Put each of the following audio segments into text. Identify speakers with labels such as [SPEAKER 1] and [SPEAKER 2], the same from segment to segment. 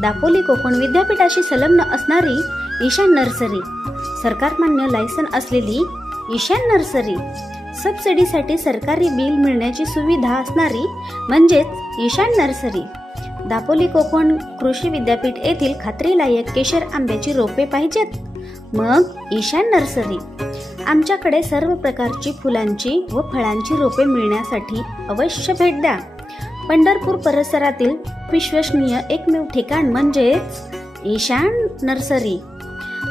[SPEAKER 1] दापोली कोकण विद्यापीठाशी संलग्न असणारी ईशान नर्सरी. सरकारमान्य लायसन असलेली ईशान नर्सरी. सबसिडीसाठी सरकारी बिल मिळण्याची सुविधा असणारी म्हणजेच ईशान नर्सरी. दापोली कोकण कृषी विद्यापीठ येथील खात्रीलायक केशर आंब्याची रोपे पाहिजेत. मग ईशान नर्सरी. आमच्याकडे सर्व प्रकारची फुलांची व फळांची रोपे मिळण्यासाठी अवश्य भेट द्या. पंढरपूर परिसरातील विश्वसनीय एकमेव ठिकाण म्हणजेच ईशान नर्सरी.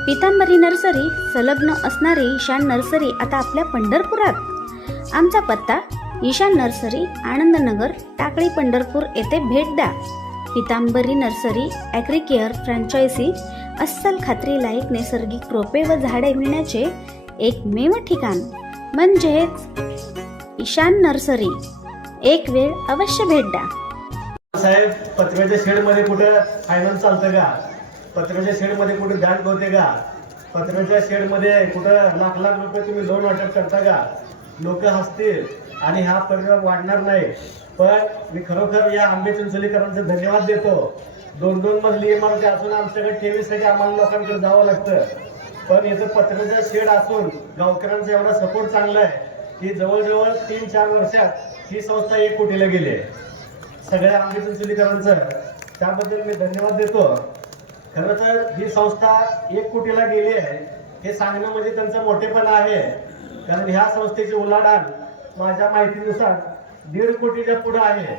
[SPEAKER 1] पितांबरी नर्सरी संलग्न असणारी ईशान नर्सरी आता आपल्या पंढरपुरात. आमचा पत्ता ईशान नर्सरी आनंदनगर टाकळी पंढरपूर येथे भेट द्या. Pitambari nursery Agricare franchisee franchisee अस्सल खात्रीलायक नैसर्गिक रोपे व झाडे मिळण्याचे एकमेव ठिकाण म्हणजेच ईशान नर्सरी. एक वेळ अवश्य भेट द्या.
[SPEAKER 2] साहेब पत्र्याच्या शेडमध्ये कुठं फायनान्स चालतं का? पत्र्याच्या शेडमध्ये कुठं बँक होते का? पत्र्याच्या शेडमध्ये कुठं लाख लाख रुपये तुम्ही लोन वाटप करता का? लोक हसतील आणि हा परिणाम वाढणार नाही. पण मी खरोखर या आंबे चिंचोलीकरांचे धन्यवाद देतो. दोन दोन मजली इमारती असून आमच्याकडे ठेवीसाठी आम्हाला लोकांकडे जावं लागतं. पण याचं पत्र्याचा शेड असून गावकऱ्यांचा एवढा सपोर्ट चांगला आहे की जवळजवळ तीन चार वर्षात ही संस्था एक कोटीला गेली आहे. सगळ्या आंबे चिंचोलीकरांचं त्याबद्दल मी धन्यवाद देतो. खरं तर ही संस्था एक कोटीला गेली आहे. हे सांगणं म्हणजे त्यांचं मोठेपणा आहे. कारण ह्या संस्थेची उलाढाल माझ्या माहितीनुसार दीड कोटीच्या पुढे आहे.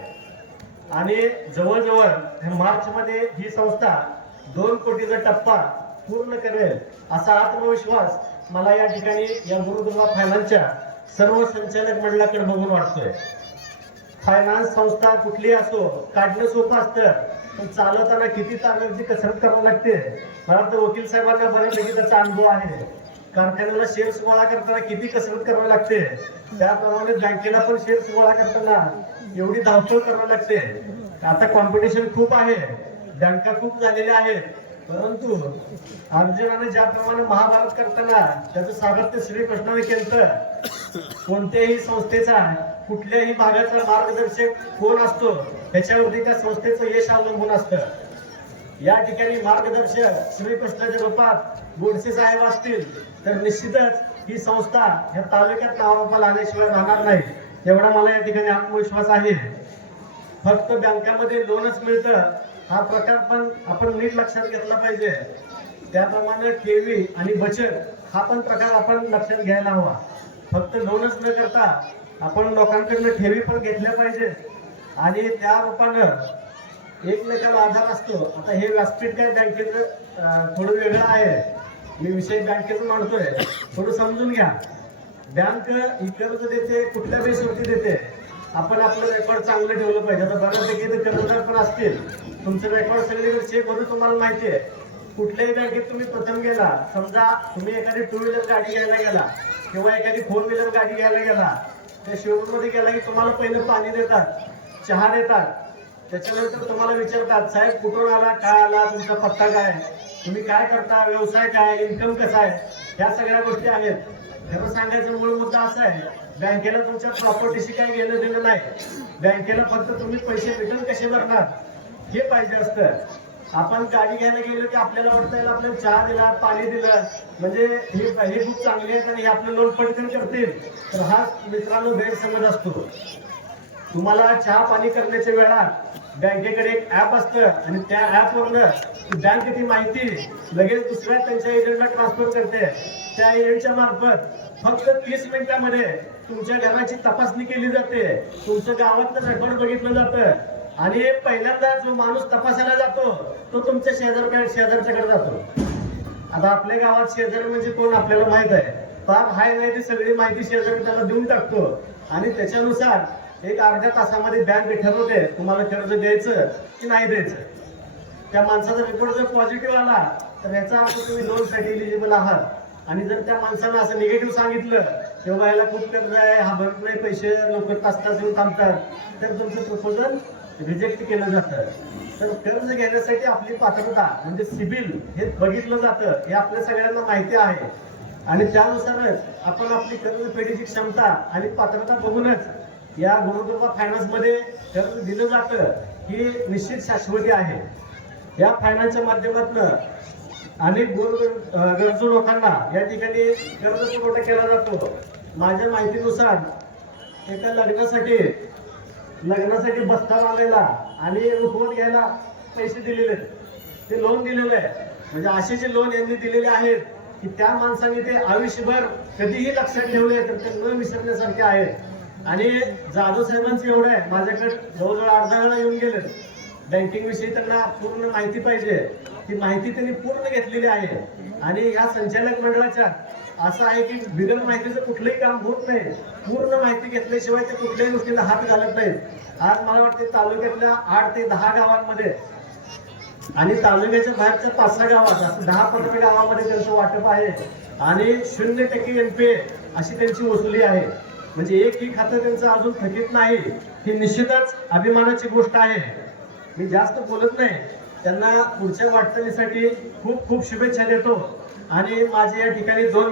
[SPEAKER 2] आणि जवळजवळ मार्चमध्ये ही संस्था दोन कोटीचा टप्पा पूर्ण करेल असा आत्मविश्वास मला या ठिकाणी या गुरुदुर्गा फायनान्सच्या सर्व संचालक मंडळाकडे बघून वाटतोय. फायनान्स संस्था कुठली असो काढणं सोपं असतं पण चालवताना किती चालण्याची कसरत करावी लागते? मला तर वकील साहेबांना बऱ्यापैकी त्याचा अनुभव आहे. कारखान्याला शेअर्स गोळा करताना किती कसरत करावी लागते? त्याप्रमाणे बँकेला पण शेअर्स गोळा करताना एवढी धावपळ करावी लागते. आता कॉम्पिटिशन खूप आहे. बँका खूप झालेल्या आहेत. परंतु अर्जुनाने ज्याप्रमाणे महाभारत करताना त्याचं सामर्थ्य श्रीकृष्णाने केलं कोणत्याही संस्थेचा कुठल्याही भागाचा मार्गदर्शक कोण असतो त्याच्यावरती त्या संस्थेचं यश अवलंबून असतं. या ठिकाणी मार्गदर्शक श्रीकृष्णाच्या रूपात गोडसे साहेब असतील तर निश्चितच ही संस्था ह्या तालुक्यात नावारूपाला आल्याशिवाय राहणार नाही. एवढा मला या ठिकाणी आत्मविश्वास आहे. फक्त बँकामध्ये लोनच मिळतं हा प्रकार पण आपण नीट लक्षात घेतला पाहिजे. त्याप्रमाणे ठेवी आणि बचत हा पण प्रकार आपण लक्षात घ्यायला हवा. फक्त लोनच न करता आपण लोकांकडनं ठेवी पण घेतल्या पाहिजे. आणि त्या रूपानं एकमेकाला आधार असतो. आता हे व्यासपीठ काय बँकेचं थोडं वेगळं आहे. मी विषय बँकेचं मांडतोय. थोडं समजून घ्या. बँक ही कर्ज देते कुठल्या बेसवरती देते? आपण आपलं रेकॉर्ड चांगलं ठेवलं पाहिजे. आता बऱ्यापैकी कर्जदार पण असतील. तुमचं रेकॉर्ड सगळीकडे चेक होतं तुम्हाला माहिती आहे. कुठल्याही बँकेत तुम्ही प्रथम गेला समजा तुम्ही एखादी टू व्हीलर गाडी घ्यायला गेला किंवा एखादी फोर व्हीलर गाडी घ्यायला गेला त्या शोरूममध्ये गेला की तुम्हाला पहिलं पाणी देतात चहा देतात. त्याच्यानंतर तुम्हाला विचारतात साहेब कुठून आला? काय आला? तुमचा पत्ता काय तुम्ही काय करता? व्यवसाय काय इन्कम कसा आहे? ह्या सगळ्या गोष्टी आहेत. खरं सांगायचं मूळ मुद्दा असा आहे बँकेला तुमच्या प्रॉपर्टीशी काय घेणं देणं नाही. बँकेला फक्त तुम्ही पैसे रिटर्न कसे भरणार? हे पाहिजे असतं. आपण गाडी घ्यायला गेलो की आपल्याला वाटतं याला आपल्याला चहा दिला पाणी दिलं. म्हणजे हे हे खूप चांगले आहेत आणि हे आपलं लोन पटकन करतील. तर हा मित्रांनो गैरसमज असतो. तुम्हाला चहा पाणी करण्याच्या वेळात बँकेकडे एक ऍप असतं आणि त्या ऍपवरनं बँक ती माहिती लगेच दुसऱ्या त्यांच्या एजंटला ट्रान्सफर करते. त्या एजंटच्या मार्फत फक्त तीस मिनिटामध्ये तुमच्या घराची तपासणी केली जाते. तुमचं गावातलं रेकॉर्ड बघितलं जातं. आणि पहिल्यांदा जो माणूस तपासायला जातो तो तुमच्या शेजार शेजारच्याकडे जातो. आता आपल्या गावात शेजारी म्हणजे कोण आपल्याला माहीत आहे? फार हाय नाही ती सगळी माहिती शेजारी त्याला देऊन टाकतो. आणि त्याच्यानुसार एक अर्ध्या तासामध्ये बँक ठरवते तुम्हाला कर्ज द्यायचं की नाही द्यायचं. त्या माणसाचा रिपोर्ट जर पॉझिटिव्ह आला तर याचा अर्थ तुम्ही लोनसाठी इलिजिबल आहात. आणि जर त्या माणसानं असं निगेटिव्ह सांगितलं किंवा याला खूप कर्ज आहे हा भरत नाही पैसे लोक तास तास येऊन थांबतात तर तुमचं प्रपोजल रिजेक्ट केलं जातं. तर कर्ज घेण्यासाठी आपली पात्रता म्हणजे सिबिल हे बघितलं जातं. हे आपल्या सगळ्यांना माहिती आहे. आणि त्यानुसारच आपण आपली कर्जफेडीची क्षमता आणि पात्रता बघूनच या गुरुकृपा फायनान्समध्ये कर्ज दिलं जातं ही निश्चित शाश्वती आहे. या फायनान्सच्या माध्यमातून अनेक गोर गरजू लोकांना या ठिकाणी कर्ज पुरवठा केला जातो. माझ्या माहितीनुसार एका लग्नासाठी लग्नासाठी बस्ता बांधायला आणि फोन घ्यायला पैसे दिलेले. आहेत. ते लोन दिलेलं आहे. म्हणजे असे जे लोन यांनी दिलेले आहेत की त्या माणसाने ते आयुष्यभर कधीही लक्षात ठेवले तर ते न विसरण्यासारखे आहेत. आणि जाधव साहेबांचं एवढं आहे. माझ्याकडे जवळजवळ अर्धा वेळा येऊन गेले बँकिंग विषयी त्यांना पूर्ण माहिती पाहिजे. ती माहिती त्यांनी पूर्ण घेतलेली आहे. आणि या संचालक मंडळाच्या असं आहे की बिगर माहितीचं कुठलंही काम होत नाही. पूर्ण माहिती घेतल्याशिवाय ते कुठल्याही गोष्टीला हात घालत नाहीत. आज मला वाटते तालुक्यातल्या आठ ते दहा गावांमध्ये आणि तालुक्याच्या बाहेरच्या पाच सहा गावात असं दहा पंधरा गावामध्ये त्यांचं वाटप आहे. आणि शून्य टक्के एनपीए अशी त्यांची वसुली आहे. म्हणजे एक ही खातं त्यांचं अजून थकीत नाही ही निश्चितच अभिमानाची गोष्ट आहे. मी जास्त बोलत नाही. त्यांना पुढच्या वाटचालीसाठी खूप खूप शुभेच्छा देतो. आणि माझे या ठिकाणी दोन